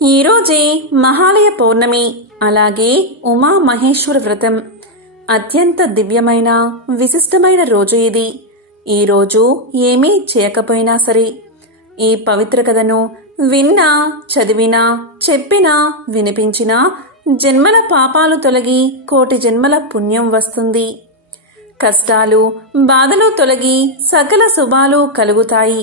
ఈరోజే మహాలయ పౌర్ణమి, అలాగే ఉమా మహేశ్వర వ్రతం. అత్యంత దివ్యమైన విశిష్టమైన రోజు ఇది. ఈరోజు ఏమీ చేయకపోయినా సరే ఈ పవిత్ర కథను విన్నా, చదివినా, చెప్పినా, వినిపించినా జన్మల పాపాలు తొలగి కోటి జన్మల పుణ్యం వస్తుంది. కష్టాలు, బాధలు తొలగి సకల శుభాలు కలుగుతాయి.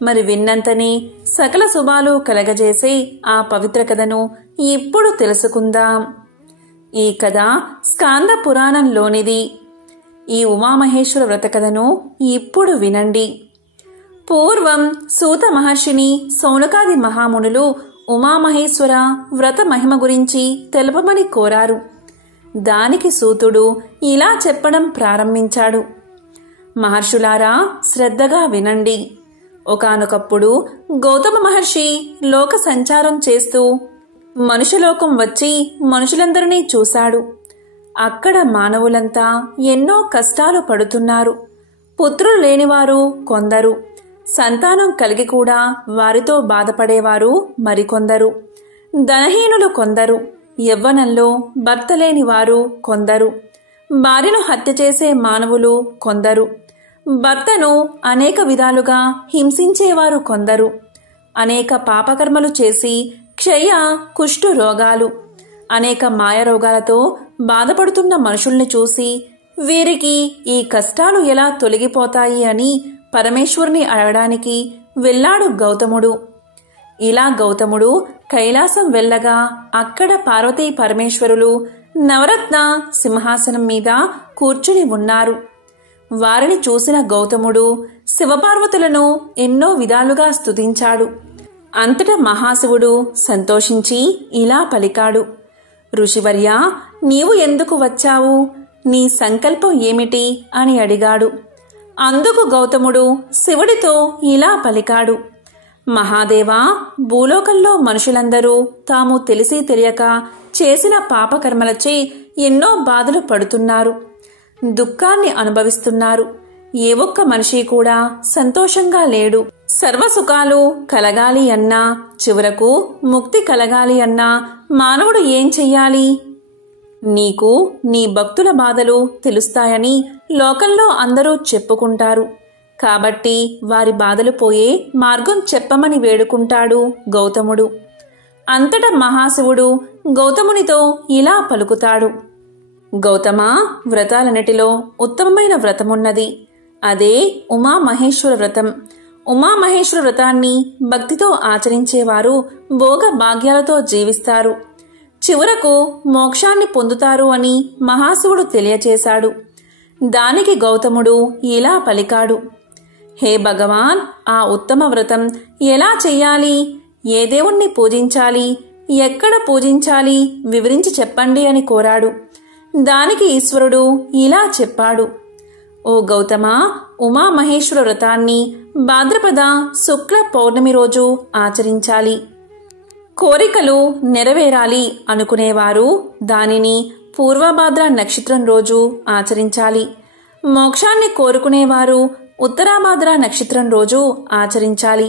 మరి విన్నంతనే సకల శుభాలు కలగజేసే ఆ పవిత్ర కథను ఇప్పుడు తెలుసుకుందాం. ఈ కథ స్కాంద పురాణంలోనిది. ఈ ఉమామహేశ్వర వ్రత కథను ఇప్పుడు వినండి. పూర్వం సూత మహర్షిని సౌనకాది మహామునులు ఉమామహేశ్వర వ్రత మహిమ గురించి తెలుపమని కోరారు. దానికి సూతుడు ఇలా చెప్పడం ప్రారంభించాడు. మహర్షులారా, శ్రద్ధగా వినండి. ఒకానొకప్పుడు గౌతమ మహర్షి లోక సంచారం చేస్తూ మనుషులోకం వచ్చి మనుషులందరినీ చూశాడు. అక్కడ మానవులంతా ఎన్నో కష్టాలు పడుతున్నారు. పుత్రులు లేనివారు కొందరు, సంతానం కలిగి కూడా వారితో బాధపడేవారు మరికొందరు, ధనహీనులు కొందరు, యవ్వనంలో భర్త లేని వారు కొందరు, భార్యను హత్య చేసే మానవులు కొందరు, భర్తను అనేక విధాలుగా హింసించేవారు కొందరు, అనేక పాపకర్మలు చేసి క్షయ, కుష్టు రోగాలు, అనేక మాయరోగాలతో బాధపడుతున్న మనుషుల్ని చూసి వీరికి ఈ కష్టాలు ఎలా తొలగిపోతాయి అని పరమేశ్వరుని అడగడానికి వెళ్ళాడు గౌతముడు. ఇలా గౌతముడు కైలాసం వెళ్ళగా అక్కడ పార్వతీ పరమేశ్వరులు నవరత్న సింహాసనం మీద కూర్చుని ఉన్నారు. వారిని చూసిన గౌతముడు శివపార్వతులను ఎన్నో విధాలుగా స్తుతించాడు. అంతటా మహాశివుడు సంతోషించి ఇలా పలికాడు. ఋషివర్యా, నీవు ఎందుకు వచ్చావు? నీ సంకల్పం ఏమిటి అని అడిగాడు. అందుకు గౌతముడు శివుడితో ఇలా పలికాడు. మహాదేవా, భూలోకంలో మనుషులందరూ తాము తెలిసి తెలియక చేసిన పాపకర్మలచే ఎన్నో బాధలు పడుతున్నారు, దుఃఖాన్ని అనుభవిస్తున్నారు. ఏ ఒక్క మనిషి కూడా సంతోషంగా లేడు. సర్వసుఖాలు కలగాలి అన్నా, చివరకు ముక్తి కలగాలి అన్నా మానవుడు ఏం చెయ్యాలి? నీకు నీ భక్తుల బాధలు తెలుస్తాయని లోకంలో అందరూ చెప్పుకుంటారు. కాబట్టి వారి బాధలు పోయే మార్గం చెప్పమని వేడుకుంటాడు గౌతముడు. అంతటా మహాశివుడు గౌతమునితో ఇలా పలుకుతాడు. గౌతమా, వ్రతాలన్నిటిలో ఉత్తమమైన వ్రతమున్నది. అదే ఉమామహేశ్వర వ్రతం. ఉమామహేశ్వర వ్రతాన్ని భక్తితో ఆచరించేవారు భోగ భాగ్యాలతో జీవిస్తారు, చివరకు మోక్షాన్ని పొందుతారు అని మహాశివుడు తెలియచేశాడు. దానికి గౌతముడు ఇలా పలికాడు. హే భగవాన్, ఆ ఉత్తమ వ్రతం ఎలా చెయ్యాలి? ఏ దేవుణ్ణి పూజించాలి? ఎక్కడ పూజించాలి? వివరించి చెప్పండి అని కోరాడు. దానికి ఈశ్వరుడు ఇలా చెప్పాడు. ఓ గౌతమ, ఉమామహేశ్వర వ్రతాన్ని భాద్రపద శుక్ల పౌర్ణమి రోజు ఆచరించాలి. కోరికలు నెరవేరాలి అనుకునేవారు దానిని పూర్వభాద్ర నక్షత్రం రోజు ఆచరించాలి. మోక్షాన్ని కోరుకునేవారు ఉత్తరాభాద్ర నక్షత్రం రోజు ఆచరించాలి.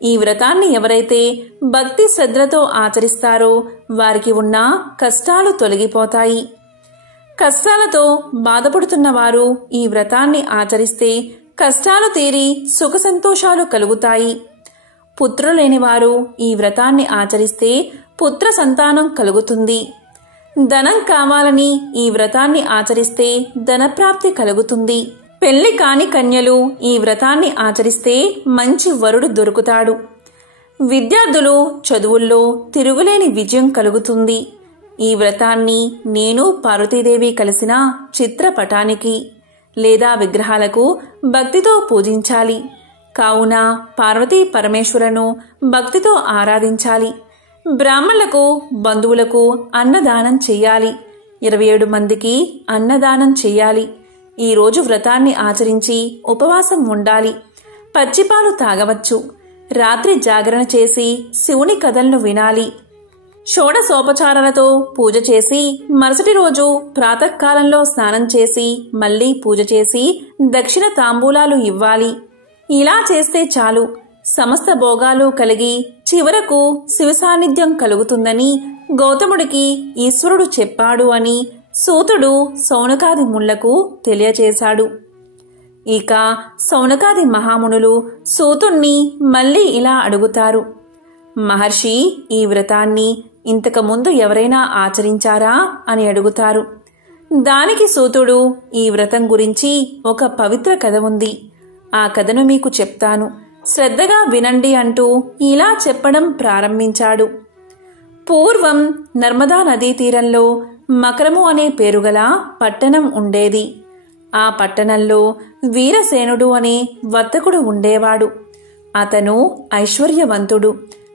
ఈ వ్రతాన్ని ఎవరైతే భక్తి శ్రద్ధలతో ఆచరిస్తారో వారికి ఉన్న కష్టాలు తొలగిపోతాయి. కష్టాలతో బాధపడుతున్న వారు ఈ వ్రతాన్ని ఆచరిస్తే కష్టాలు తీరి సుఖ సంతోషాలు కలుగుతాయి. పుత్రులు లేనివారు ఈ వ్రతాన్ని ఆచరిస్తే పుత్ర సంతానం కలుగుతుంది. ధనం కావాలని ఈ వ్రతాన్ని ఆచరిస్తే ధనప్రాప్తి కలుగుతుంది. పెళ్లి కాని కన్యలు ఈ వ్రతాన్ని ఆచరిస్తే మంచి వరుడు దొరుకుతాడు. విద్యార్థులు చదువుల్లో తిరుగులేని విజయం కలుగుతుంది. ఈ వ్రతాన్ని నేను పార్వతీదేవి కలిసిన చిత్రపటానికి లేదా విగ్రహాలకు భక్తితో పూజించాలి. కావున పార్వతీ పరమేశ్వరులను భక్తితో ఆరాధించాలి. బ్రాహ్మణులకు, బంధువులకు అన్నదానం చెయ్యాలి. 27 మందికి అన్నదానం చెయ్యాలి. ఈరోజు వ్రతాన్ని ఆచరించి ఉపవాసం ఉండాలి. పచ్చిపాలు తాగవచ్చు. రాత్రి జాగరణ చేసి శివుని కథలను వినాలి. షోడశోపచారాలతో పూజ చేసి మరుసటి రోజు ప్రాతకాలంలో స్నానం చేసి మళ్లీ పూజ చేసి దక్షిణ తాంబూలాలు ఇవ్వాలి. ఇలా చేస్తే చాలు, సమస్త భోగాలు కలిగి చివరకు శివ సాన్నిధ్యం కలుగుతుందని గౌతముడికి ఈశ్వరుడు చెప్పాడు అని సూతుడు శౌనకాది మునులకు తెలియచేశాడు. ఇక శౌనకాది మహామునులు సూతుణ్ణి మళ్ళీ ఇలా అడుగుతారు. మహర్షి, ఈ వ్రతాన్ని ఇంతకుముందు ఎవరైనా ఆచరించారా అని అడుగుతారు. దానికి సూతుడు, ఈ వ్రతం గురించి ఒక పవిత్ర కథ ఉంది, ఆ కథను మీకు చెప్తాను, శ్రద్ధగా వినండి అంటూ ఇలా చెప్పడం ప్రారంభించాడు. పూర్వం నర్మదా నదీ తీరంలో మకరము అనే పేరుగల పట్టణం ఉండేది. ఆ పట్టణంలో వీరసేనుడు అనే వర్తకుడు ఉండేవాడు. అతను ఐశ్వర్యవంతుడు,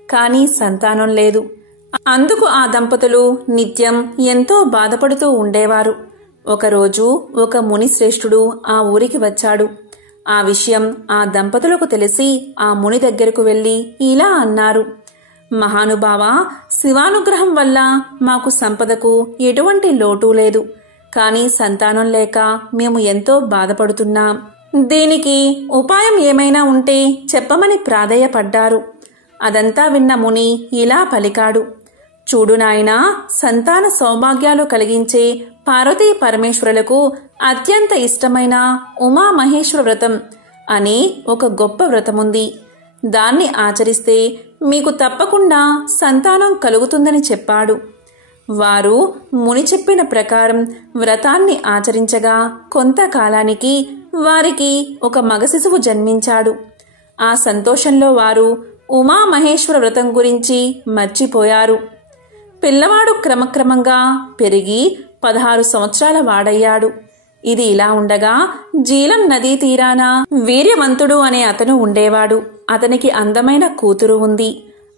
కానీ సంతానం లేదు. అందుకు ఆ దంపతులు నిత్యం ఎంతో బాధపడుతూ ఉండేవారు. ఒకరోజు ఒక మునిశ్రేష్ఠుడు ఆ ఊరికి వచ్చాడు. ఆ విషయం ఆ దంపతులకు తెలిసి ఆ ముని దగ్గరకు వెళ్లి ఇలా అన్నారు. మహానుభావ, శివానుగ్రహం వల్ల మాకు సంపదకు ఎటువంటి లోటు లేదు, కానీ సంతానం లేక మేము ఎంతో బాధపడుతున్నాం. దీనికి ఉపాయం ఏమైనా ఉంటే చెప్పమని ప్రాధేయపడ్డారు. అదంతా విన్న ముని ఇలా పలికాడు. చూడు నాయనా, సంతాన సౌభాగ్యాలు కలిగించే పార్వతీ పరమేశ్వరులకు అత్యంత ఇష్టమైన ఉమామహేశ్వర వ్రతం అనే ఒక గొప్ప వ్రతముంది. దాన్ని ఆచరిస్తే మీకు తప్పకుండా సంతానం కలుగుతుందని చెప్పాడు. వారు ముని చెప్పిన ప్రకారం వ్రతాన్ని ఆచరించగా కొంతకాలానికి వారికి ఒక మగ శిశువు జన్మించాడు. ఆ సంతోషంలో వారు ఉమామహేశ్వర వ్రతం గురించి మర్చిపోయారు. పిల్లవాడు క్రమక్రమంగా పెరిగి 16 సంవత్సరాల వాడయ్యాడు. ఇది ఇలా ఉండగా జీలం నదీ తీరాన వీర్యవంతుడు అనే అతను ఉండేవాడు. అతనికి అందమైన కూతురు ఉంది.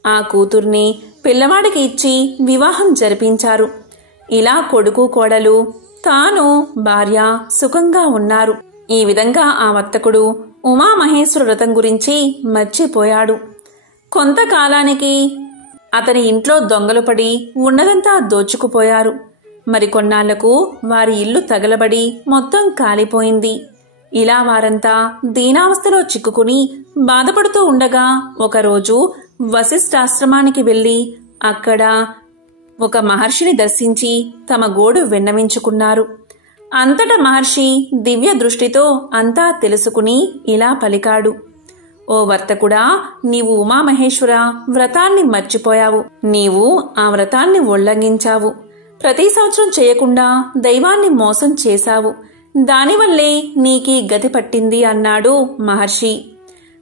ఆ కూతుర్ని పిల్లవాడికి ఇచ్చి వివాహం జరిపించారు. ఇలా కొడుకు కోడలు తాను భార్య సుఖంగా ఉన్నారు. ఈ విధంగా ఆ వర్తకుడు ఉమామహేశ్వర వ్రతం గురించి మర్చిపోయాడు. కొంతకాలానికి అతని ఇంట్లో దొంగలు పడి ఉన్నదంతా దోచుకుపోయారు. మరికొన్నాళ్లకు వారి ఇల్లు తగలబడి మొత్తం కాలిపోయింది. ఇలా వారంతా దీనావస్థలో చిక్కుకుని బాధపడుతూ ఉండగా ఒకరోజు వశిష్ఠాశ్రమానికి వెళ్లి అక్కడ ఒక మహర్షిని దర్శించి తమ గోడు విన్నవించుకున్నారు. అంతటా మహర్షి దివ్య దృష్టితో అంతా తెలుసుకుని ఇలా పలికాడు. ఓ వర్తకుడా, నీవు ఉమామహేశ్వర వ్రతాన్ని మర్చిపోయావు. నీవు ఆ వ్రతాన్ని ఉల్లంఘించావు. ప్రతి సంవత్సరం చేయకుండా దైవాన్ని మోసం చేశావు. దానివల్లే నీకీ గతి పట్టింది అన్నాడు మహర్షి.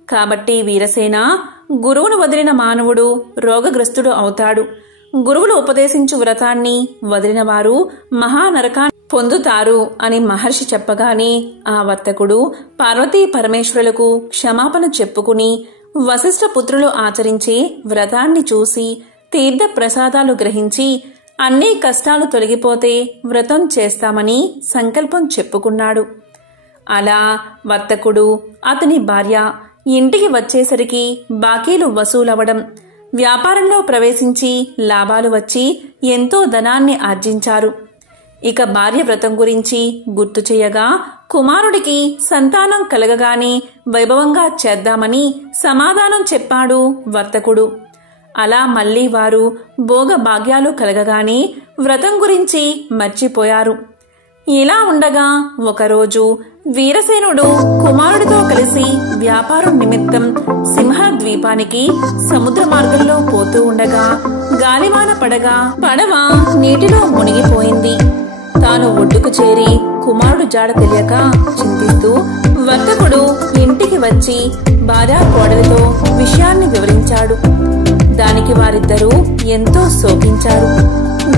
కాబట్టి వీరసేన, గురువును వదిలిన మానవుడు రోగగ్రస్తుడు అవుతాడు. గురువులు ఉపదేశించు వ్రతాన్ని వదిలిన వారు మహానరకాన్ని పొందుతారు అని మహర్షి చెప్పగానే ఆ వర్తకుడు పార్వతీ పరమేశ్వరులకు క్షమాపణ చెప్పుకుని వశిష్ఠ పుత్రులు ఆచరించే వ్రతాన్ని చూసి తీర్థ ప్రసాదాలు గ్రహించి అన్ని కష్టాలు తొలగిపోతే వ్రతం చేస్తామని సంకల్పం చెప్పుకున్నాడు. అలా వర్తకుడు అతని భార్య ఇంటికి వచ్చేసరికి బాకీలు వసూలవడం, వ్యాపారంలో ప్రవేశించి లాభాలు వచ్చి ఎంతో ధనాన్ని ఆర్జించారు. ఇక భార్య వ్రతం గురించి గుర్తు చేయగా కుమారుడికి సంతానం కలగగానే వైభవంగా చేద్దామని సమాధానం చెప్పాడు వర్తకుడు. అలా మళ్లీ వారు భోగ భాగ్యాలు కలగగానే వ్రతం గురించి మర్చిపోయారు. ఇలా ఉండగా ఒకరోజు వీరసేనుడు కుమారుడితో కలిసి వ్యాపారం నిమిత్తం సింహ ద్వీపానికి సముద్ర మార్గంలో పోతూ ఉండగా గాలివాన పడగా పడవ నీటిలో మునిగిపోయింది. తాను ఒడ్డుకు చేరి కుమారుడు జాడ తెలియక చింతిస్తూ వర్తకుడు ఇంటికి వచ్చి భార్యా కోడలితో విషయాన్ని వివరించాడు. దానికి వారిద్దరూ ఎంతో శోకించారు.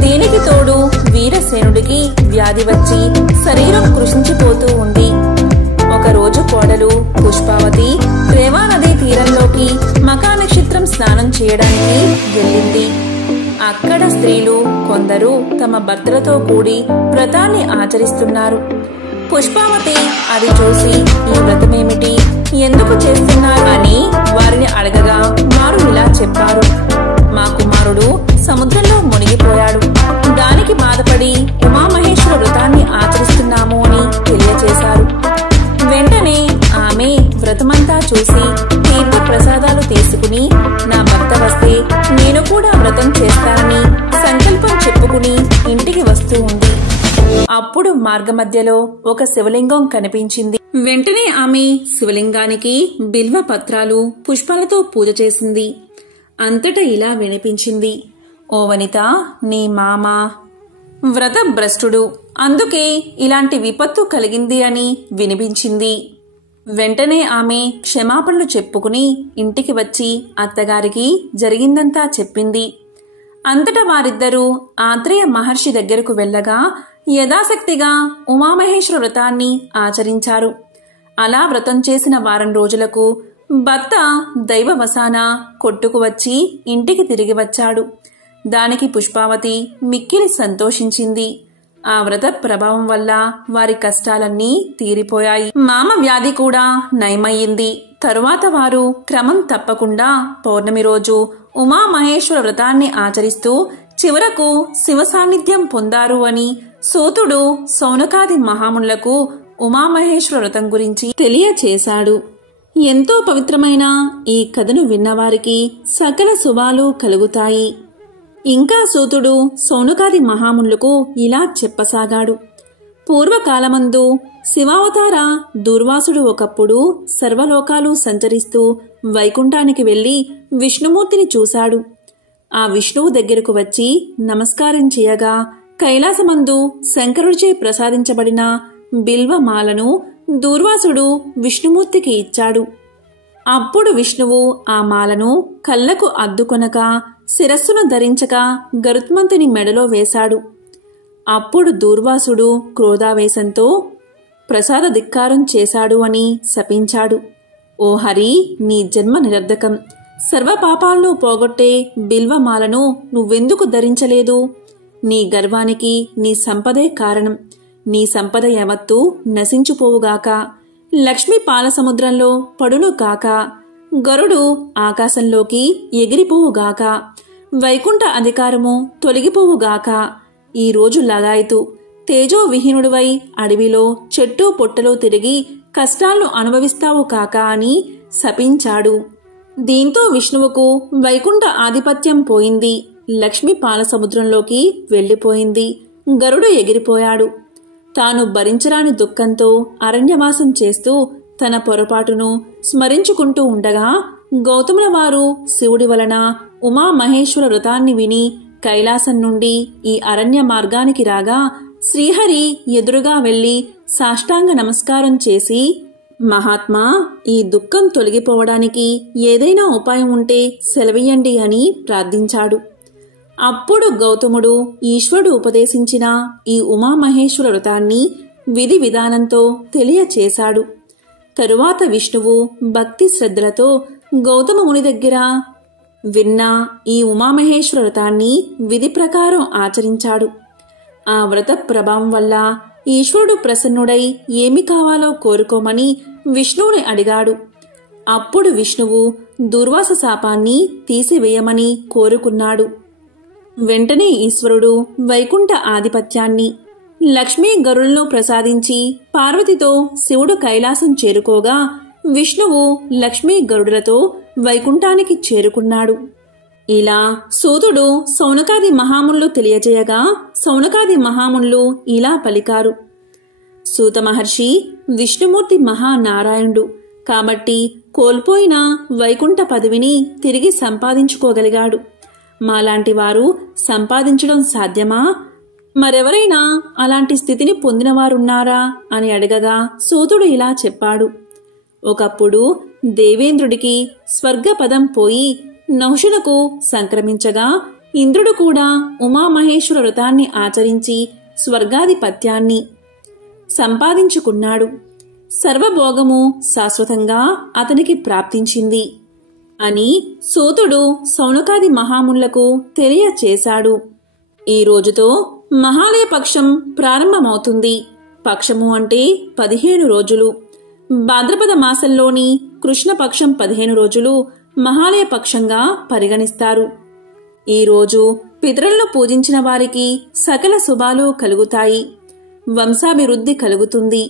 దీనికి తోడు వీరసేనుడికి వ్యాధి వచ్చి శరీరం కృషించిపోతూ ఉంది. ఒకరోజు కోడలు పుష్పావతి రేవా నదీ తీరంలోకి మకా నక్షత్రం స్నానం చేయడానికి వెళ్ళింది. అక్కడ స్త్రీలు కొందరు తమ భర్తలతో కూడి వ్రతాన్ని ఆచరిస్తున్నారు. పుష్పావతి అది చూసి ఈ వ్రతమేమిటి, ఎందుకు చేస్తున్నారు అని వారిని అడగగా వారు ఇలా చెప్పారు. మా కుమారుడు సముద్రంలో మునిగిపోయాడు. దానికి బాధపడి ఉమామహేశ్వర వ్రతాన్ని ఆచరిస్తున్నాము అని తెలియచేశారు. వెంటనే ఆమె వ్రతమంతా చూసి తీర్థ ప్రసాదాలు చేస్తానని సంకల్పం చెప్పుకుని ఇంటికి వస్తూ ఉంది. అప్పుడు మార్గమధ్యలో ఒక శివలింగం కనిపించింది. వెంటనే ఆమె శివలింగానికి బిల్వ పత్రాలు పుష్పాలతో పూజ చేసింది. అంతటా ఇలా వినిపించింది, ఓ వనిత, నీ మామ వ్రతభ్రష్టుడు, అందుకే ఇలాంటి విపత్తు కలిగింది అని వినిపించింది. వెంటనే ఆమె క్షమాపణలు చెప్పుకుని ఇంటికి వచ్చి అత్తగారికి జరిగిందంతా చెప్పింది. అంతటా వారిద్దరూ ఆత్రేయ మహర్షి దగ్గరకు వెళ్లగా యథాశక్తిగా ఉమామహేశ్వర వ్రతాన్ని ఆచరించారు. అలా వ్రతం చేసిన వారం రోజులకు భర్త దైవవశాన కొట్టుకు వచ్చి ఇంటికి తిరిగి వచ్చాడు. దానికి పుష్పావతి మిక్కిలి సంతోషించింది. ఆ వ్రత ప్రభావం వల్ల వారి కష్టాలన్నీ తీరిపోయాయి. మామ వ్యాధి కూడా నయమయ్యింది. తరువాత వారు క్రమం తప్పకుండా పౌర్ణమి రోజు ఉమామహేశ్వర వ్రతాన్ని ఆచరిస్తూ చివరకు శివ సాన్నిధ్యం పొందారు అని సూతుడు సౌనకాది మహామునులకు ఉమామహేశ్వర వ్రతం గురించి తెలియచేశాడు. ఎంతో పవిత్రమైన ఈ కథను విన్నవారికి సకల శుభాలు కలుగుతాయి. ఇంకా సూతుడు సౌనకాది మహామునులకు ఇలా చెప్పసాగాడు. పూర్వకాలమందు శివావతార దుర్వాసుడు ఒకప్పుడు సర్వలోకాలు సంచరిస్తూ వైకుంఠానికి వెళ్లి విష్ణుమూర్తిని చూశాడు. ఆ విష్ణువు దగ్గరకు వచ్చి నమస్కారం చేయగా కైలాసమందు శంకరుడిచే ప్రసాదించబడిన బిల్వమాలను దూర్వాసుడు విష్ణుమూర్తికి ఇచ్చాడు. అప్పుడు విష్ణువు ఆ మాలను కళ్లకు అద్దుకొనక శిరస్సును ధరించక గరుత్మంతుని మెడలో వేశాడు. అప్పుడు దూర్వాసుడు క్రోధావేశంతో ప్రసాద ధిక్కారం చేశాడు అని శపించాడు. ఓ హరి, నీ జన్మ నిరర్ధకం. సర్వపాపాలను పోగొట్టే బిల్వమాలను నువ్వెందుకు ధరించలేదు? నీ గర్వానికి నీ సంపదే కారణం. నీ సంపద యావత్తూ నశించుపోవుగాక. లక్ష్మీ పాలసముద్రంలో పడును కాక. గరుడు ఆకాశంలోకి ఎగిరిపోవుగాక. వైకుంఠ అధికారము తొలగిపోవుగాక. ఈ రోజు లగాయతు తేజో విహీనుడివై అడవిలో చెట్టు పొట్టలో తిరిగి కష్టాలను అనుభవిస్తావు కాక అని శపించాడు. దీంతో విష్ణువుకు వైకుంఠ ఆధిపత్యం పోయింది. లక్ష్మీ పాలసముద్రంలోకి వెళ్లిపోయింది. గరుడు ఎగిరిపోయాడు. తాను భరించరాని దుఃఖంతో అరణ్యవాసం చేస్తూ తన పొరపాటును స్మరించుకుంటూ ఉండగా గౌతముల వారు శివుడి వలన ఉమామహేశ్వర వ్రతాన్ని విని కైలాసం నుండి ఈ అరణ్య మార్గానికి రాగా శ్రీహరి ఎదురుగా వెళ్లి సాష్టాంగ నమస్కారం చేసి, మహాత్మా, ఈ దుఃఖం తొలగిపోవడానికి ఏదైనా ఉపాయం ఉంటే సెలవీయండి అని ప్రార్థించాడు. అప్పుడు గౌతముడు ఈశ్వరుడు ఉపదేశించిన ఈ ఉమామహేశ్వర వ్రతాన్ని విధి విధానంతో తెలియచేశాడు. తరువాత విష్ణువు భక్తి శ్రద్ధలతో గౌతమ ముని దగ్గర విన్న ఈ ఉమామహేశ్వర వ్రతాన్ని విధి ప్రకారం ఆచరించాడు. ఆ వ్రత ప్రభావం వల్ల ఈశ్వరుడు ప్రసన్నుడై ఏమి కావాలో కోరుకోమని విష్ణువుని అడిగాడు. అప్పుడు విష్ణువు దుర్వాస శాపాన్ని తీసివేయమని కోరుకున్నాడు. వెంటనే ఈశ్వరుడు వైకుంఠ ఆధిపత్యాన్ని లక్ష్మీ గరులను ప్రసాదించి పార్వతితో శివుడు కైలాసం చేరుకోగా విష్ణువు లక్ష్మీ గరుడులతో వైకుంఠానికి చేరుకున్నాడు. ఇలా సూతుడు సౌనకాది మహామునులు తెలియజేయగా సౌనకాది మహామునులు ఇలా పలికారు. సూత మహర్షి విష్ణుమూర్తి మహానారాయణుడు కాబట్టి కోల్పోయిన వైకుంఠ పదవిని తిరిగి సంపాదించుకోగలిగాడు. మాలాంటి వారు సంపాదించడం సాధ్యమా? మరెవరైనా అలాంటి స్థితిని పొందినవారున్నారా అని అడగగా సూతుడు ఇలా చెప్పాడు. ఒకప్పుడు దేవేంద్రుడికి స్వర్గపదం పోయి నహుషునకు సంక్రమించగా ఇంద్రుడు కూడా ఉమామహేశ్వర వ్రతాన్ని ఆచరించి స్వర్గాధిపత్యాన్ని సంపాదించుకున్నాడు. సర్వభోగము శాశ్వతంగా అతనికి ప్రాప్తించింది అని సూతుడు సౌనకాది మహామునులకు తెలియచేశాడు. ఈ రోజుతో మహాలయ పక్షం ప్రారంభమవుతుంది. పక్షము అంటే 15 రోజులు. భాద్రపద మాసంలోని కృష్ణపక్షం 15 రోజులు మహాలయ పక్షంగా పరిగణిస్తారు. ఈ రోజు పితరులను పూజించిన వారికి సకల శుభాలు కలుగుతాయి. వంశాభివృద్ధి కలుగుతుంది.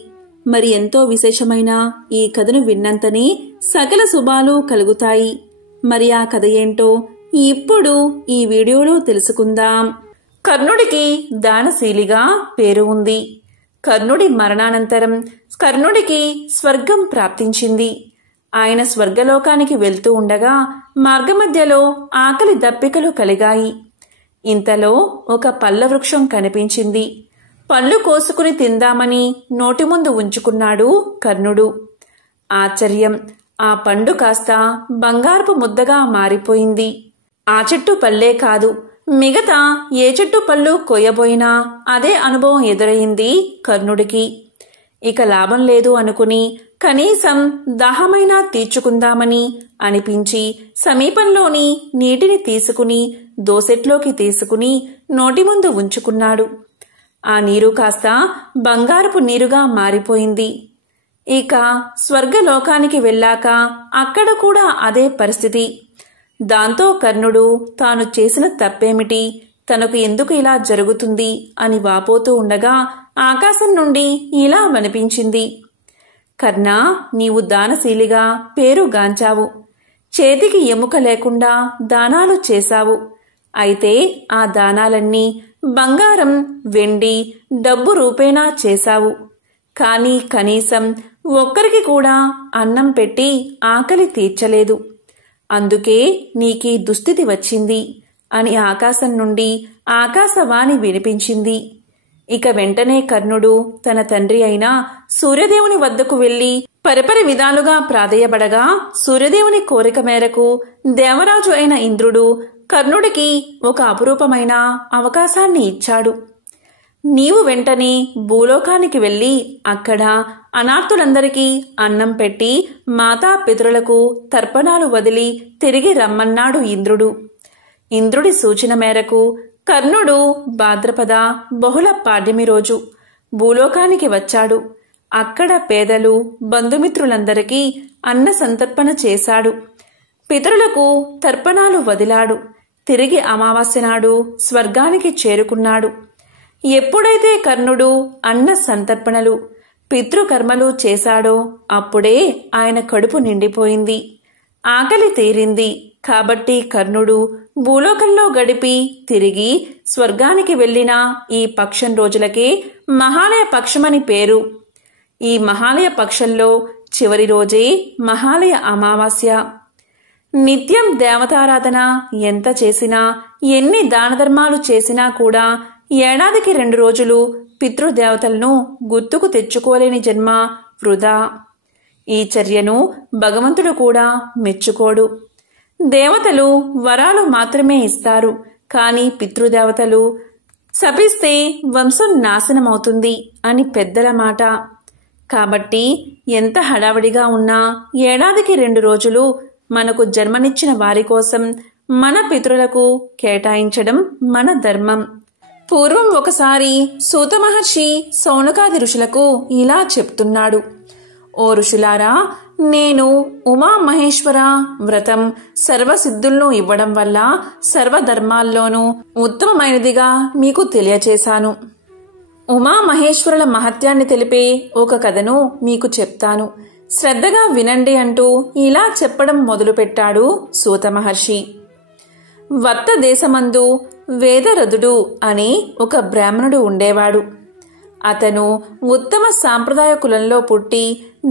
మరి ఎంతో విశేషమైన ఈ కథను విన్నంతనే సకల శుభాలు కలుగుతాయి. మరి ఆ కథ ఏంటో ఇప్పుడు ఈ వీడియోలో తెలుసుకుందాం. కర్ణుడికి దానశీలిగా పేరు ఉంది. కర్ణుడి మరణానంతరం కర్ణుడికి స్వర్గం ప్రాప్తించింది. ఆయన స్వర్గలోకానికి వెళ్తూ ఉండగా మార్గమధ్యలో ఆకలి దప్పికలు కలిగాయి. ఇంతలో ఒక పళ్ళ వృక్షం కనిపించింది. పళ్ళు కోసుకుని తిందామని నోటి ముందు ఉంచుకున్నాడు కర్ణుడు. ఆశ్చర్యం! ఆ పండు కాస్త బంగారపు ముద్దగా మారిపోయింది. ఆ చెట్టు పళ్ళే కాదు, మిగతా ఏ చెట్టు పళ్ళు కొయ్యబోయినా అదే అనుభవం ఎదురయింది కర్ణుడికి. ఇక లాభం లేదు అనుకుని కనీసం దాహమైనా తీర్చుకుందామని అనిపించి సమీపంలోని నీటిని తీసుకుని దోసెట్లోకి తీసుకుని నోటి ముందు ఉంచుకున్నాడు. ఆ నీరు కాస్త బంగారపు నీరుగా మారిపోయింది. ఇక స్వర్గలోకానికి వెళ్ళాక అక్కడ కూడా అదే పరిస్థితి. దాంతో కర్ణుడు తాను చేసిన తప్పేమిటి, తనకు ఎందుకు ఇలా జరుగుతుంది అని వాపోతూ ఉండగా ఆకాశం నుండి ఇలా వినిపించింది. కర్ణ, నీవు దానశీలిగా పేరుగాంచావు. చేతికి ఎముక లేకుండా దానాలు చేశావు. అయితే ఆ దానాలన్నీ బంగారం, వెండి, డబ్బు రూపేణా చేశావు. కానీ కనీసం ఒక్కరికి కూడా అన్నం పెట్టి ఆకలి తీర్చలేదు. అందుకే నీకీ దుస్థితి వచ్చింది అని ఆకాశం నుండి ఆకాశవాణి వినిపించింది. ఇక వెంటనే కర్ణుడు తన తండ్రి అయిన సూర్యదేవుని వద్దకు వెళ్లి పరిపరి విధాలుగా ప్రాధేయపడగా సూర్యదేవుని కోరిక మేరకు దేవరాజు అయిన ఇంద్రుడు కర్ణుడికి ఒక అపురూపమైన అవకాశాన్ని ఇచ్చాడు. నీవు వెంటనే భూలోకానికి వెళ్లి అక్కడ అనాథులందరికీ అన్నం పెట్టి మాతాపితరులకు తర్పణాలు వదిలి తిరిగి రమ్మన్నాడు ఇంద్రుడు. ఇంద్రుడి సూచన మేరకు కర్ణుడు భాద్రపద బహుళ పాడ్యమి రోజు భూలోకానికి వచ్చాడు. అక్కడ పేదలు, బంధుమిత్రులందరికీ అన్న సంతర్పణ చేశాడు. పితరులకు తర్పణాలు వదిలాడు. తిరిగి అమావాస్య నాడు స్వర్గానికి చేరుకున్నాడు. ఎప్పుడైతే కర్ణుడు అన్న సంతర్పణలు, పితృకర్మలు చేశాడో అప్పుడే ఆయన కడుపు నిండిపోయింది, ఆకలి తీరింది. కాబట్టి కర్ణుడు భూలోకంలో గడిపి తిరిగి స్వర్గానికి వెళ్లిన ఈ పక్షం రోజులకే మహాలయ పక్షమని పేరు. ఈ మహాలయ పక్షంలో చివరి రోజే మహాలయ అమావాస్య. నిత్యం దేవతారాధన ఎంత చేసినా, ఎన్ని దానధర్మాలు చేసినా కూడా ఏడాదికి 2 రోజులు పితృదేవతలను గుర్తుకు తెచ్చుకోలేని జన్మ వృధా. ఈ చర్యను భగవంతుడు కూడా మెచ్చుకోడు. దేవతలు వరాలు మాత్రమే ఇస్తారు, కానీ పితృదేవతలు శపిస్తే వంశం నాశనమవుతుంది అని పెద్దల మాట. కాబట్టి ఎంత హడావిడిగా ఉన్నా ఏడాదికి 2 రోజులు మనకు జన్మనిచ్చిన వారి కోసం మన పితరులకు కేటాయించడం మన ధర్మం. పూర్వం ఒకసారి సూత మహర్షి సౌనకాది ఋషులకు ఇలా చెప్తున్నాడు. ఓ ఋషులారా, నేను ఉమామహేశ్వర వ్రతం సర్వసిద్ధులను ఇవ్వడం వల్ల సర్వధర్మాల్లోనూ ఉత్తమమైనదిగా మీకు తెలియచేశాను. ఉమామహేశ్వరుల మహత్యాన్ని తెలిపే ఒక కథను మీకు చెప్తాను, శ్రద్ధగా వినండి అంటూ ఇలా చెప్పడం మొదలుపెట్టాడు సూత మహర్షి. వత్త దేశమందు వేదరథుడు అనే ఒక బ్రాహ్మణుడు ఉండేవాడు. అతను ఉత్తమ సాంప్రదాయ కులంలో పుట్టి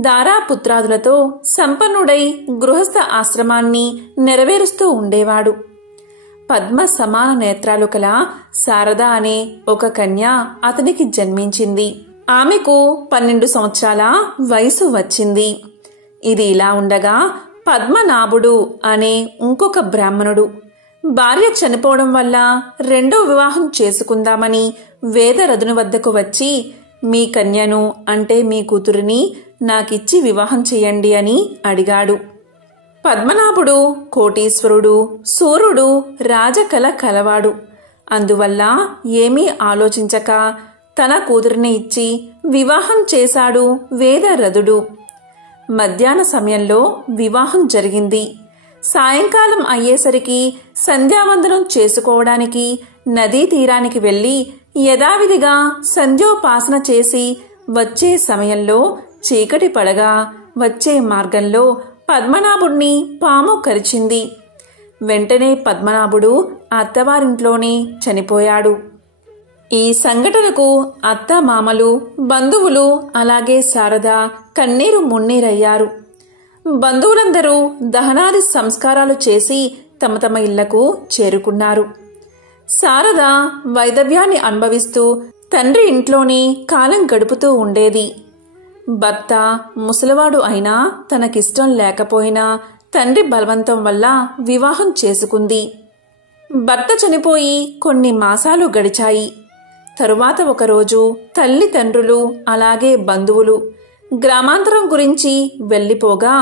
దారాపుత్రాదులతో సంపన్నుడై గృహస్థ ఆశ్రమాన్ని నెరవేరుస్తూ ఉండేవాడు. పద్మ సమాన నేత్రాలు కల శారద అనే ఒక కన్య అతనికి జన్మించింది. ఆమెకు 12 సంవత్సరాల వయసు వచ్చింది. ఇది ఇలా ఉండగా పద్మనాభుడు అనే ఇంకొక బ్రాహ్మణుడు భార్య చనిపోవడం వల్ల 2వ వివాహం చేసుకుందామని వేదరథుని వద్దకు వచ్చి, మీ కన్యను అంటే మీ కూతురిని నాకిచ్చి వివాహం చేయండి అని అడిగాడు. పద్మనాభుడు కోటీశ్వరుడు, సూర్యుడు, రాజకళ కలవాడు. అందువల్ల ఏమీ ఆలోచించక తన కూతురిని ఇచ్చి వివాహం చేశాడు వేదరథుడు. మధ్యాహ్న సమయంలో వివాహం జరిగింది. సాయంకాలం అయ్యేసరికి సంధ్యావందనం చేసుకోవడానికి నదీ తీరానికి వెళ్లి యథావిధిగా సంధ్యోపాసన చేసి వచ్చే సమయంలో చీకటి పడగా వచ్చే మార్గంలో పద్మనాభుణ్ణి పాము కరిచింది. వెంటనే పద్మనాభుడు అత్తవారింట్లోనే చనిపోయాడు. ఈ సంఘటనకు అత్త మామలు, బంధువులు, అలాగే శారద కన్నీరు మున్నీరయ్యారు. బంధువులందరూ దహనాది సంస్కారాలు చేసి తమ తమ ఇళ్లకు చేరుకున్నారు. శారద వైదవ్యాన్ని అనుభవిస్తూ తండ్రి ఇంట్లోనే కాలం గడుపుతూ ఉండేది. భర్త ముసలివాడు అయినా తనకిష్టం లేకపోయినా తండ్రి బలవంతం వల్ల వివాహం చేసుకుంది. భర్త చనిపోయి కొన్ని మాసాలు గడిచాయి. తరువాత ఒకరోజు తల్లిదండ్రులు అలాగే బంధువులు గ్రామాంతరం గురించి వెళ్ళిపోగా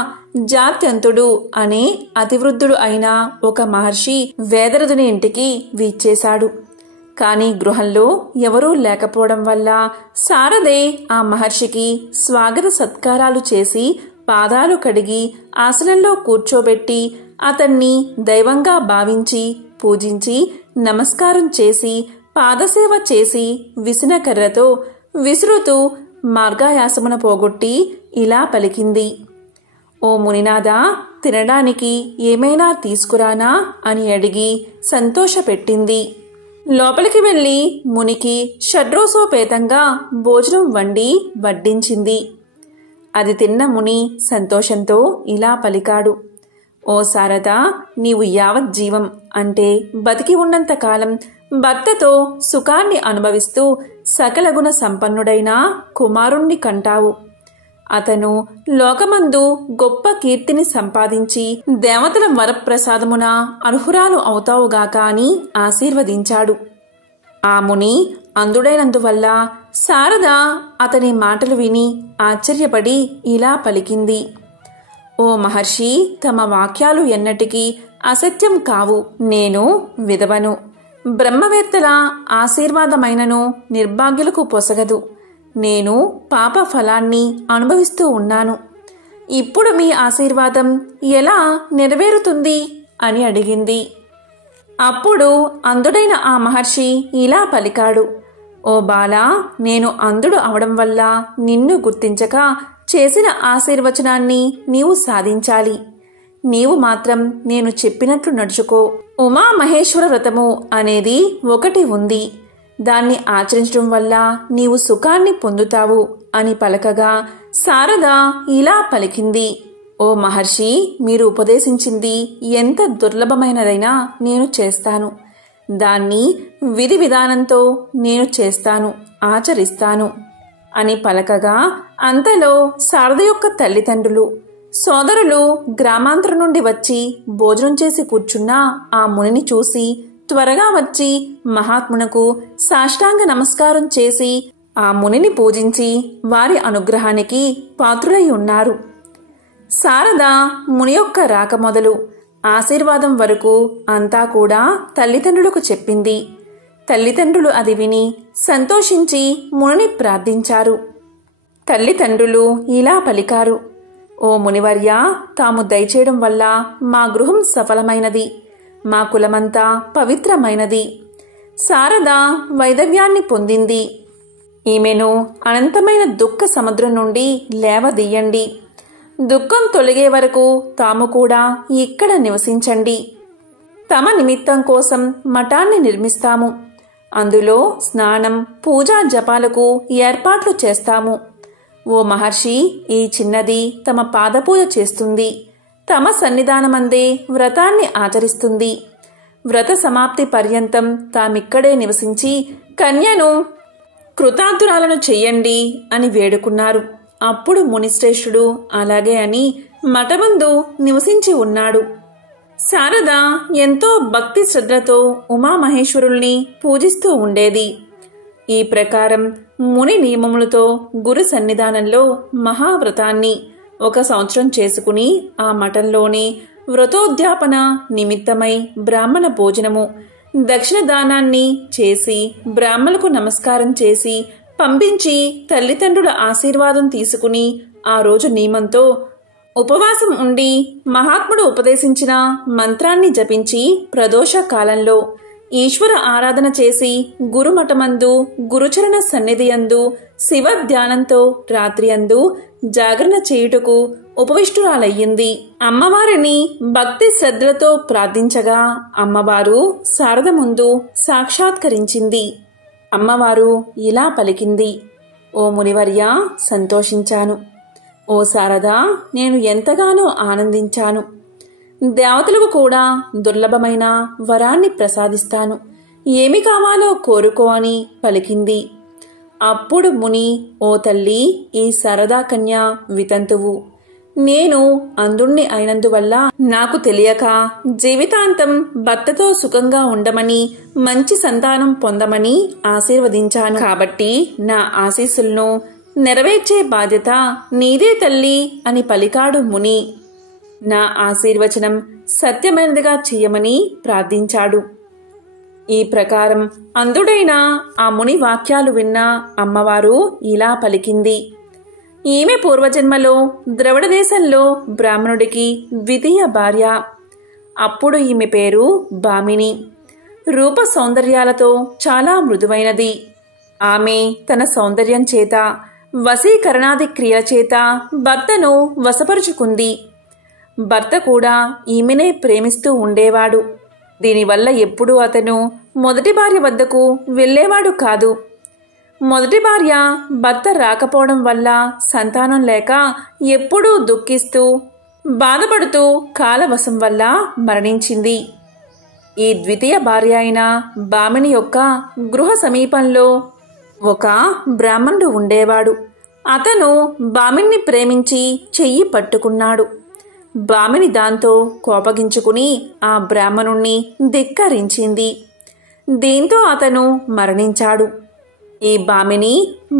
జాత్యంతుడు అనే అతివృద్ధుడు అయిన ఒక మహర్షి వేదరథుని ఇంటికి వీచేశాడు. కాని గృహంలో ఎవరూ లేకపోవడం వల్ల శారదే ఆ మహర్షికి స్వాగత సత్కారాలు చేసి పాదాలు కడిగి ఆసనంలో కూర్చోబెట్టి అతన్ని దైవంగా భావించి పూజించి నమస్కారం చేసి పాదసేవ చేసి విసనకర్రతో విసురుతూ మార్గాయాసమున పోగొట్టి ఇలా పలికింది. ఓ మునినాథ, తినడానికి ఏమైనా తీసుకురానా అని అడిగి సంతోషపెట్టింది. లోపలికి వెళ్లి మునికి షడ్రోసోపేతంగా భోజనం వండి వడ్డించింది. అది తిన్న ముని సంతోషంతో ఇలా పలికాడు. ఓ శారద, నీవు యావజ్జీవం అంటే బతికి ఉన్నంతకాలం భర్తతో సుఖాన్ని అనుభవిస్తూ సకల గుణ సంపన్నుడైన కుమారుణ్ణి కంటావు. అతను లోకమందు గొప్ప కీర్తిని సంపాదించి దేవతల వరప్రసాదమున అర్హురాలు అవుతావుగాక అని ఆశీర్వదించాడు. ఆ ముని అందుడైనందువల్ల శారద అతని మాటలు విని ఆశ్చర్యపడి ఇలా పలికింది. ఓ మహర్షి, తమ వాక్యాలు ఎన్నటికీ అసత్యం కావు. నేను విధవను. బ్రహ్మవేత్తల ఆశీర్వాదమైనను నిర్భాగ్యులకు పొసగదు. నేను పాప ఫలాన్ని అనుభవిస్తూ ఉన్నాను. ఇప్పుడు మీ ఆశీర్వాదం ఎలా నెరవేరుతుంది అని అడిగింది. అప్పుడు అందుడైన ఆ మహర్షి ఇలా పలికాడు. ఓ బాలా, నేను అంధుడు అవడం వల్ల నిన్ను గుర్తించక చేసిన ఆశీర్వచనాన్ని నీవు సాధించాలి. నీవు మాత్రం నేను చెప్పినట్లు నడుచుకో. ఉమామహేశ్వర వ్రతము అనేది ఒకటి ఉంది. దాన్ని ఆచరించడం వల్ల నీవు సుఖాన్ని పొందుతావు అని పలకగా శారద ఇలా పలికింది. ఓ మహర్షి, మీరు ఉపదేశించింది ఎంత దుర్లభమైనదైనా నేను చేస్తాను. దాన్ని విధి విధానంతో నేను చేస్తాను, ఆచరిస్తాను అని పలకగా అంతలో శారద యొక్క తల్లిదండ్రులు, సోదరులు గ్రామాంతరం నుండి వచ్చి భోజనం చేసి కూర్చున్న ఆ మునిని చూసి త్వరగా వచ్చి మహాత్మునకు సాష్టాంగ నమస్కారం చేసి ఆ మునిని పూజించి వారి అనుగ్రహానికి పాత్రులై ఉన్నారు. శారద ముని యొక్క రాక మొదలు ఆశీర్వాదం వరకు అంతా కూడా తల్లిదండ్రులకు చెప్పింది. తల్లిదండ్రులు అది విని సంతోషించి మునిని ప్రార్థించారు. తల్లిదండ్రులు ఇలా పలికారు. ఓ మునివర్య, తాము దయచేయడం వల్ల మా గృహం సఫలమైనది, మా కులమంతా పవిత్రమైనది. శారద వైదవ్యాన్ని పొందింది. ఈమెను అనంతమైన దుఃఖ సముద్రం నుండి లేవదీయండి. దుఃఖం తొలగే వరకు తాము కూడా ఇక్కడ నివసించండి. తమ నిమిత్తం కోసం మఠాన్ని నిర్మిస్తాము. అందులో స్నానం, పూజా జపాలకు ఏర్పాట్లు చేస్తాము. ఓ మహర్షి, ఈ చిన్నది తమ పాదపూజ చేస్తుంది. తమ సన్నిధానమందే వ్రతాన్ని ఆచరిస్తుంది. వ్రత సమాప్తి పర్యంతం తామిక్కడే నివసించి కన్యను కృతార్థురాలను చెయ్యండి అని వేడుకున్నారు. అప్పుడు మునిశ్రేష్ఠుడు అలాగే అని మఠమందు నివసించి ఉన్నాడు. శారద ఎంతో భక్తి శ్రద్ధలతో ఉమామహేశ్వరుల్ని పూజిస్తూ ఉండేది. ఈ ప్రకారం ముని నియమములతో గురు సన్నిధానంలో మహావ్రతాన్ని 1 సంవత్సరం చేసుకుని ఆ మఠంలోనే వ్రతోద్యాపన నిమిత్తమై బ్రాహ్మణ భోజనము, దక్షిణ దానాన్ని చేసి బ్రాహ్మణులకు నమస్కారం చేసి పంపించి తల్లిదండ్రుల ఆశీర్వాదం తీసుకుని ఆ రోజు నియమంతో ఉపవాసం ఉండి మహాత్ముడు ఉపదేశించిన మంత్రాన్ని జపించి ప్రదోష కాలంలో ఈశ్వర ఆరాధన చేసి గురుమఠమందు గురుచరణ సన్నిధియందు శివ ధ్యానంతో రాత్రి అందు జాగరణ చేయుటకు ఉపవిష్టురాలయ్యింది. అమ్మవారిని భక్తి శ్రద్ధలతో ప్రార్థించగా అమ్మవారు శారద ముందు సాక్షాత్కరించింది. అమ్మవారు ఇలా పలికింది, ఓ మునివర్య, సంతోషించాను. ఓ శారద, నేను ఎంతగానో ఆనందించాను. దేవతలకు కూడా దుర్లభమైన వరాన్ని ప్రసాదిస్తాను. ఏమి కావాలో కోరుకో అని పలికింది. అప్పుడు ముని, ఓ తల్లి, ఈ శారదా కన్య వితంతువు. నేను అంధుణ్ణి అయినందువల్ల నాకు తెలియక జీవితాంతం భర్తతో సుఖంగా ఉండమని, మంచి సంతానం పొందమని ఆశీర్వదించాను. కాబట్టి నా ఆశీస్సులను నెరవేర్చే బాధ్యత నీదే తల్లి అని పలికాడు ముని. నా ఆశీర్వచనం సత్యమైనదిగా చెయ్యమని ప్రార్థించాడు. ఈ ప్రకారం అంధుడైన ఆ ముని వాక్యాలు విన్న అమ్మవారు ఇలా పలికింది. ఈమె పూర్వజన్మలో ద్రవిడ దేశంలో బ్రాహ్మణుడికి ద్వితీయ భార్య. అప్పుడు ఈమె పేరు భామిని. రూప సౌందర్యాలతో చాలా మృదువైనది. ఆమె తన సౌందర్యం చేత, వశీకరణాది క్రియల చేత భర్తను వశపరుచుకుంది. భర్త కూడా ఈమెనే ప్రేమిస్తూ ఉండేవాడు. దీనివల్ల ఎప్పుడూ అతను మొదటి భార్య వద్దకు వెళ్ళేవాడు కాదు. మొదటి భార్య భర్త రాకపోవడం వల్ల సంతానం లేక ఎప్పుడూ దుఃఖిస్తూ బాధపడుతూ కాలవశం వల్ల మరణించింది. ఈ ద్వితీయ భార్య అయిన భామిని యొక్క గృహ సమీపంలో ఒక బ్రాహ్మణుడు ఉండేవాడు. అతను భామిని ప్రేమించి చెయ్యి పట్టుకున్నాడు. భామిని దాంతో కోపగించుకుని ఆ బ్రాహ్మణుణ్ణి ధిక్కరించింది. దీంతో అతను మరణించాడు. ఈ భామిని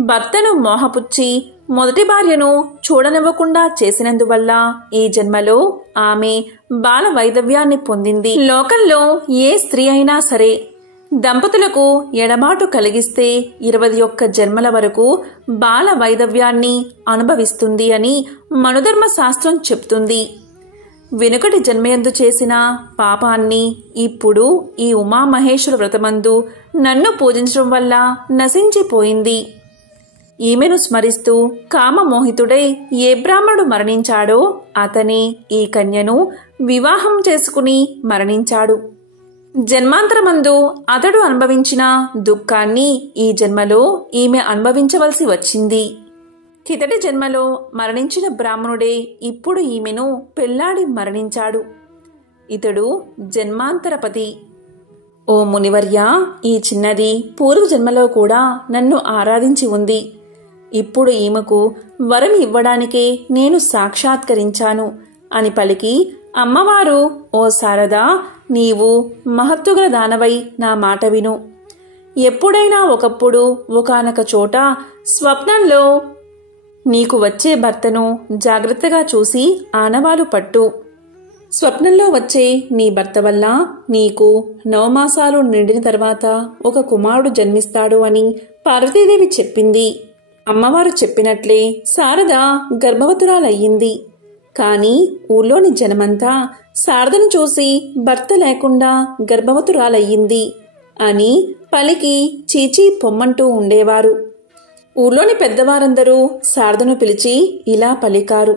భర్తను మోహపుచ్చి మొదటి భార్యను చూడనివ్వకుండా చేసినందువల్ల ఈ జన్మలో ఆమె బాల వైధవ్యాన్ని పొందింది. లోకంలో ఏ స్త్రీ అయినా సరే దంపతులకు ఎడబాటు కలిగిస్తే 21 జన్మల వరకు బాల వైధవ్యాన్ని అనుభవిస్తుంది అని మనుధర్మ శాస్త్రం చెప్తుంది. వెనుకటి జన్మయందు చేసిన పాపాన్ని ఇప్పుడు ఈ ఉమామహేశ్వర వ్రతమందు నన్ను పూజించడం వల్ల నశించిపోయింది. ఈమెను స్మరిస్తూ కామమోహితుడై ఏ బ్రాహ్మణుడు మరణించాడో అతనే ఈ కన్యను వివాహం చేసుకుని మరణించాడు. జన్మాంతరమందు అతడు అనుభవించిన దుఃఖాన్ని ఈ జన్మలో ఈమె అనుభవించవలసి వచ్చింది. కితటి జన్మలో మరణించిన బ్రాహ్మణుడే ఇప్పుడు ఈమెను పెళ్లాడి మరణించాడు. ఇతడు జన్మాంతరపతి. ఓ మునివర్య, ఈ చిన్నది పూర్వజన్మలో కూడా నన్ను ఆరాధించి ఉంది. ఇప్పుడు ఈమెకు వరం ఇవ్వడానికే నేను సాక్షాత్కరించాను అని పలికి అమ్మవారు, ఓ శారదా, నీవు మహత్తుగల దానవై నా మాట విను. ఎప్పుడైనా ఒకప్పుడు ఒకానొక చోట స్వప్నంలో నీకు వచ్చే భర్తను జాగ్రత్తగా చూసి ఆనవాలు పట్టు. స్వప్నంలో వచ్చే నీ భర్త వల్ల నీకు 9 మాసాలు నిండిన తర్వాత ఒక కుమారుడు జన్మిస్తాడు అని పార్వతీదేవి చెప్పింది. అమ్మవారు చెప్పినట్లే శారద గర్భవతురాలయ్యింది. కాని ఊళ్ళోని జనమంతా శారదను చూసి భర్త లేకుండా గర్భవతురాలయ్యింది అని పలికి చీచీ పొమ్మంటూ ఉండేవారు. ఊర్లోని పెద్దవారందరూ శారదను పిలిచి ఇలా పలికారు.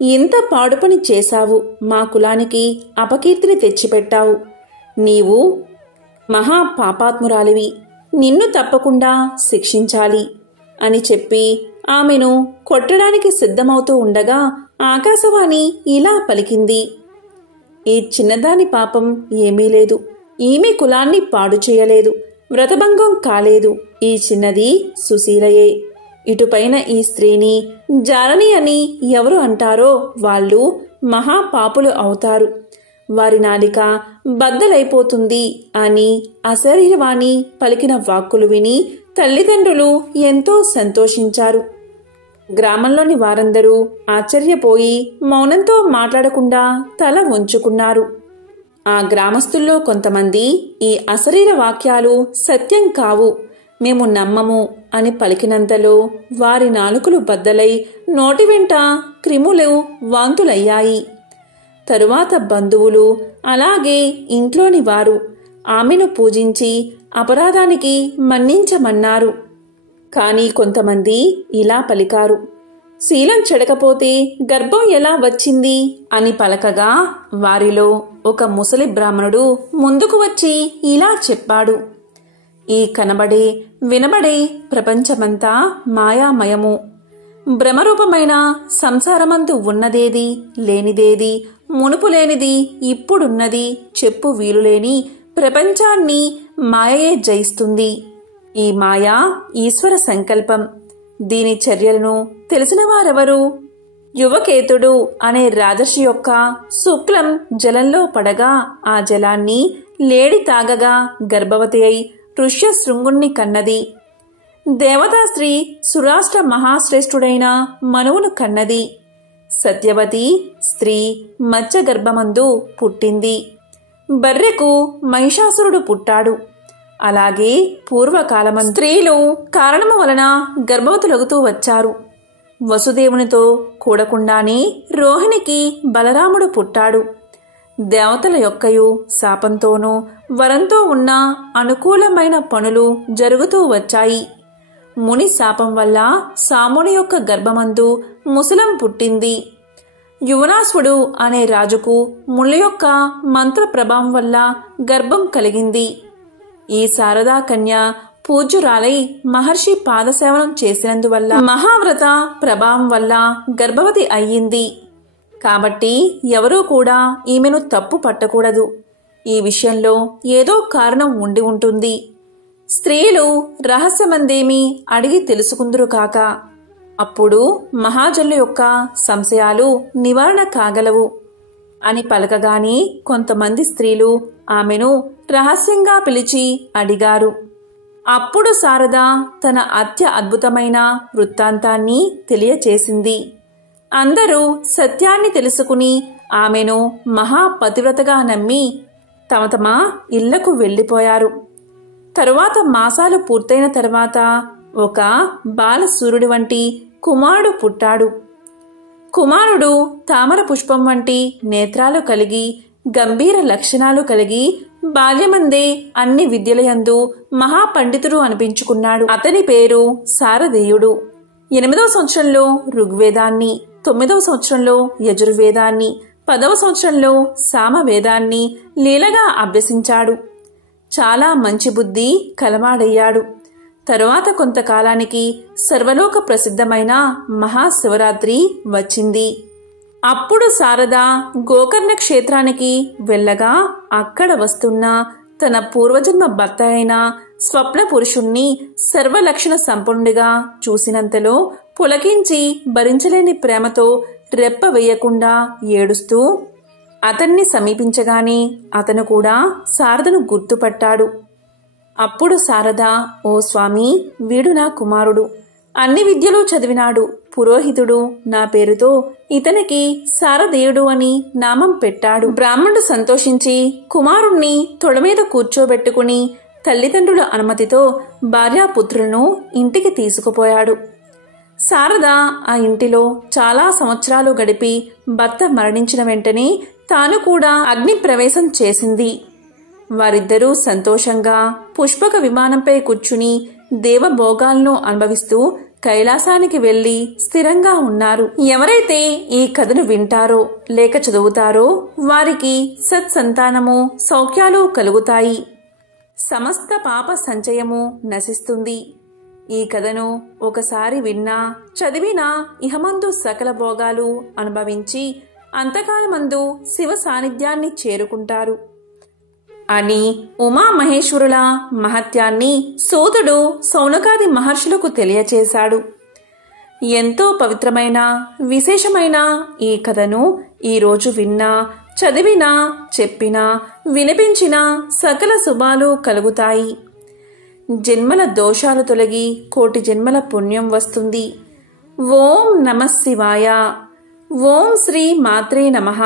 ఇంత పాడుపని చేశావు, మా కులానికి అపకీర్తిని తెచ్చిపెట్టావు. నీవు మహా పాపాత్మురాలివి, నిన్ను తప్పకుండా శిక్షించాలి అని చెప్పి ఆమెను కొట్టడానికి సిద్ధమవుతూ ఉండగా ఆకాశవాణి ఇలా పలికింది. ఈ చిన్నదాని పాపం ఏమీ లేదు. ఈమె కులాన్ని పాడు చేయలేదు, వ్రతభంగం కాలేదు. ఈ చిన్నది సుశీలయే. ఇటుపైన ఈ స్త్రీని జారని అని ఎవరు అంటారో వాళ్ళు మహాపాపులు అవుతారు. వారి నాలిక బద్దలైపోతుంది అని అశరీరవాణి పలికిన వాక్కులు విని తల్లిదండ్రులు ఎంతో సంతోషించారు. గ్రామంలోని వారందరూ ఆశ్చర్యపోయి మౌనంతో మాట్లాడకుండా తల వంచుకున్నారు. ఆ గ్రామస్తుల్లో కొంతమంది ఈ అశరీర వాక్యాలు సత్యం కావు, మేము నమ్మము అని పలికినంతలో వారి నాలుకలు బద్దలై నోటి వెంట క్రిములు వాంతులయ్యాయి. తరువాత బంధువులు, అలాగే ఇంట్లోని వారు ఆమెను పూజించి అపరాధానికి మన్నించమన్నారు. కాని కొంతమంది ఇలా పలికారు, శీలం చెడకపోతే గర్భం ఎలా వచ్చింది అని పలకగా వారిలో ఒక ముసలి బ్రాహ్మణుడు ముందుకు వచ్చి ఇలా చెప్పాడు, ఈ కనబడే వినబడే ప్రపంచమంతా మాయామయము. భ్రమరూపమైన సంసారమందు ఉన్నదేది లేనిదేది, మునుపు లేనిది ఇప్పుడున్నది చెప్పు వీలులేని ప్రపంచాన్ని మాయయే జయిస్తుంది. ఈ మాయ ఈశ్వర సంకల్పం. దీని చర్యలను తెలిసిన వారెవరు? యువకేతుడు అనే రాజర్షి యొక్క శుక్లం జలంలో పడగా ఆ జలాన్ని లేడి తాగగా గర్భవతి అయి ఋష్యశృంగుణ్ణి కన్నది. దేవతాస్త్రీ సురాష్ట్ర మహాశ్రేష్ఠుడైన మనువును కన్నది. సత్యవతి స్త్రీ మత్స్యగర్భమందు పుట్టింది. బర్రెకు మహిషాసురుడు పుట్టాడు. అలాగే పూర్వకాలమందు స్త్రీలు కారణము వలన గర్భవతులగుతూ వచ్చారు. వసుదేవునితో కూడకుండానే రోహిణికి బలరాముడు పుట్టాడు. దేవతల యొక్కయు శాపంతోనూ వరంతో ఉన్న అనుకూలమైన పనులు జరుగుతూ వచ్చాయి. ముని శాపం వల్ల సాముని యొక్క గర్భమందు ముసలం పుట్టింది. యువనాశ్వుడు అనే రాజుకు ముళ్ళ యొక్క మంత్ర ప్రభావం వల్ల గర్భం కలిగింది. ఈ శారదా కన్య పూజ్యురాలై మహర్షి పాదసేవనం చేసినందువల్ల మహావ్రత ప్రభావం వల్ల గర్భవతి అయ్యింది. కాబట్టి ఎవరూ కూడా ఈమెను తప్పు పట్టకూడదు. ఈ విషయంలో ఏదో కారణం ఉండి ఉంటుంది. స్త్రీలు రహస్యమందేమి అడిగి తెలుసుకుందురు కాక అప్పుడు మహాజనుల యొక్క సంశయాలు నివారణ కాగలవు అని పలకగాని కొంతమంది స్త్రీలు ఆమెను రహస్యంగా పిలిచి అడిగారు. అప్పుడు శారద తన అద్భుతమైన వృత్తాంతాన్ని తెలియచేసింది. అందరూ సత్యాన్ని తెలుసుకుని ఆమెను మహాపతివ్రతగా నమ్మి తమ తమ ఇళ్లకు వెళ్లిపోయారు. తరువాత మాసాలు పూర్తయిన తర్వాత ఒక బాలసూర్యుడి వంటి కుమారుడు పుట్టాడు. కుమారుడు తామర పుష్పం వంటి నేత్రాలు కలిగి గంభీర లక్షణాలు కలిగి బాల్యమందే అన్ని విద్యలయందు మహాపండితుడు అనిపించుకున్నాడు. అతని పేరు శారదేయుడు. 8వ సంవత్సరంలో ఋగ్వేదాన్ని, 9వ సంవత్సరంలో యజుర్వేదాన్ని, 10వ సంవత్సరంలో సామవేదాన్ని లీలగా అభ్యసించాడు. చాలా మంచి బుద్ధి కలవాడయ్యాడు. తరువాత కొంతకాలానికి సర్వలోక ప్రసిద్ధమైన మహాశివరాత్రి వచ్చింది. అప్పుడు శారద గోకర్ణ క్షేత్రానికి వెళ్ళగా అక్కడ వస్తున్న తన పూర్వజన్మ భర్త అయిన స్వప్న పురుషుణ్ణి సర్వలక్షణ సంపన్నుడిగా చూసినంతలో పులకించి భరించలేని ప్రేమతో రెప్ప వేయకుండా ఏడుస్తూ అతన్ని సమీపించగానే అతను కూడా శారదను గుర్తుపట్టాడు. అప్పుడు శారద, ఓ స్వామి, వీడు నా కుమారుడు. అన్ని విద్యలు చదివినాడు. పురోహితుడు నా పేరుతో ఇతనికి శారదేయుడు అని నామం పెట్టాడు. బ్రాహ్మణుడు సంతోషించి కుమారుణ్ణి తొడమీద కూర్చోబెట్టుకుని తల్లిదండ్రుల అనుమతితో భార్యాపుత్రులను ఇంటికి తీసుకుపోయాడు. శారద ఆ ఇంటిలో చాలా సంవత్సరాలు గడిపి భర్త మరణించిన వెంటనే తాను కూడా అగ్ని ప్రవేశం చేసింది. వారిద్దరూ సంతోషంగా పుష్పక విమానంపై కూర్చుని దేవభోగాలను అనుభవిస్తూ కైలాసానికి వెళ్లి స్థిరంగా ఉన్నారు. ఎవరైతే ఈ కథను వింటారో లేక చదువుతారో వారికి సత్సంతానము సౌఖ్యాలు కలుగుతాయి. సమస్త పాప సంచయము నశిస్తుంది. ఈ కథను ఒకసారి విన్నా చదివినా ఇహమందు సకల భోగాలు అనుభవించి అంతకాలమందు శివ సాన్నిధ్యాన్ని చేరుకుంటారు అని ఉమామహేశ్వరుల మహత్యాన్ని సూతుడు సౌనకాది మహర్షులకు తెలియచేశాడు. ఎంతో పవిత్రమైన విశేషమైన ఈ కథను ఈరోజు విన్నా చదివినా చెప్పినా వినిపించినా సకల శుభాలు కలుగుతాయి. జన్మల దోషాలు తొలగి కోటి జన్మల పుణ్యం వస్తుంది. ఓం నమః శివాయ. ఓం శ్రీ మాత్రే నమః.